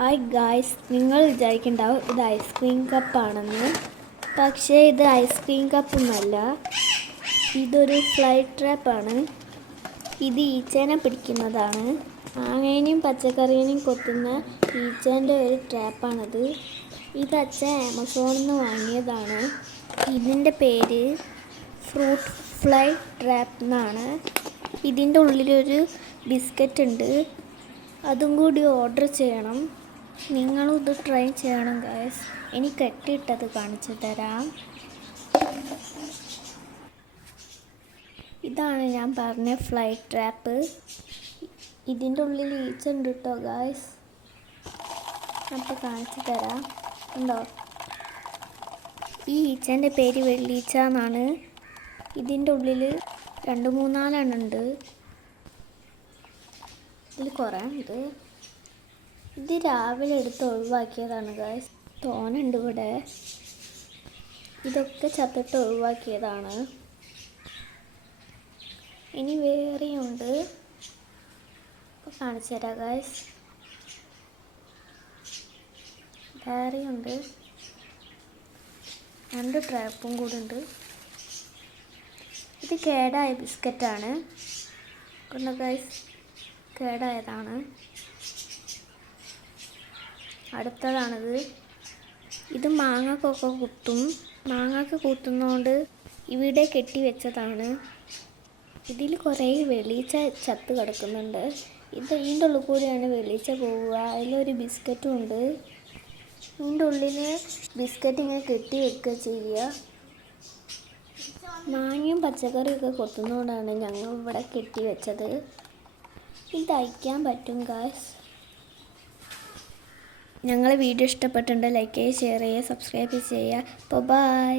Hi guys, നിങ്ങൾ വിചാരിക്കുന്നുണ്ടാവും ഇത് ice cream കപ്പാണെന്ന്. പക്ഷേ ഇത് ഐസ്ക്രീം കപ്പൊന്നുമല്ല, ഇതൊരു ഫ്ലൈ ട്രാപ്പാണ്. ഇത് ഈച്ചേനെ പിടിക്കുന്നതാണ്. മാങ്ങേനെയും പച്ചക്കറീനെയും കൊത്തുന്ന ഈച്ചേൻ്റെ ഒരു ട്രാപ്പാണിത്. ഇത് അച്ഛൻ ആമസോണിൽ നിന്ന് വാങ്ങിയതാണ്. ഇതിൻ്റെ പേര് ഫ്രൂട്ട് ഫ്ലൈ ട്രാപ്പ് എന്നാണ്. ഇതിൻ്റെ ഉള്ളിലൊരു ബിസ്ക്കറ്റ് ഉണ്ട്, അതും കൂടി ഓർഡർ ചെയ്യണം. നിങ്ങളും ഇത് ട്രൈ ചെയ്യണം ഗൈസ്. ഇനി കെട്ടിയിട്ടത് കാണിച്ചു തരാം. ഇതാണ് ഞാൻ പറഞ്ഞ ഫ്ലൈ ട്രാപ്പ്. ഇതിൻ്റെ ഉള്ളിൽ ഈച്ച ഉണ്ട് കേട്ടോ ഗൈസ്. അപ്പോൾ കാണിച്ചു തരാം. ഉണ്ടോ? ഈ ഈച്ചേൻ്റെ പേര് വെള്ളീച്ച എന്നാണ്. ഇതിൻ്റെ ഉള്ളിൽ 2-3-4 എണ്ണം ഉണ്ട്. ഇതിൽ കുറേ ഉണ്ട്. ഇത് രാവിലെ എടുത്ത് ഒഴിവാക്കിയതാണ് ഗൈസ്. തോനുണ്ട് ഇവിടെ. ഇതൊക്കെ ചത്തിട്ട് ഒഴിവാക്കിയതാണ്. ഇനി വേറെയുണ്ട്, ഇപ്പോൾ കാണിച്ചു തരാം ഗൈസ്. വേറെയുണ്ട്, 2 ട്രാപ്പും കൂടെ ഉണ്ട്. ഇത് കേടായ ബിസ്ക്കറ്റാണ്. കണ്ടോ ഗൈസ്, കേടായതാണ്. അടുത്തതാണിത്. ഇത് മാങ്ങക്കൊക്കെ കുത്തും. മാങ്ങക്ക് കുത്തുന്നതുകൊണ്ട് ഇവിടെ കെട്ടി വെച്ചതാണ്. ഇതിൽ കുറേ വെളീച്ച ചത്ത് കിടക്കുന്നുണ്ട്. ഇതിൻ്റെ ഉള്ളിൽ കൂടിയാണ് വെളീച്ച പോവുക. അതിലൊരു ബിസ്ക്കറ്റും ഉണ്ട്. ഇതിൻ്റെ ഉള്ളിൽ ബിസ്ക്കറ്റ് ഇങ്ങനെ കെട്ടി വെക്കുക ചെയ്യുക. മാങ്ങയും പച്ചക്കറിയൊക്കെ കൊത്തുന്നതുകൊണ്ടാണ് ഞങ്ങൾ ഇവിടെ കെട്ടി വെച്ചത്. ഇത് അയക്കാൻ പറ്റും ഗായ്സ്. ഞങ്ങളെ വീഡിയോ ഇഷ്ടപ്പെട്ടിട്ടുണ്ടെങ്കിൽ ലൈക്ക് ചെയ്യുക, ഷെയർ ചെയ്യുക, സബ്സ്ക്രൈബ് ചെയ്യുക. അപ്പോൾ ബൈ.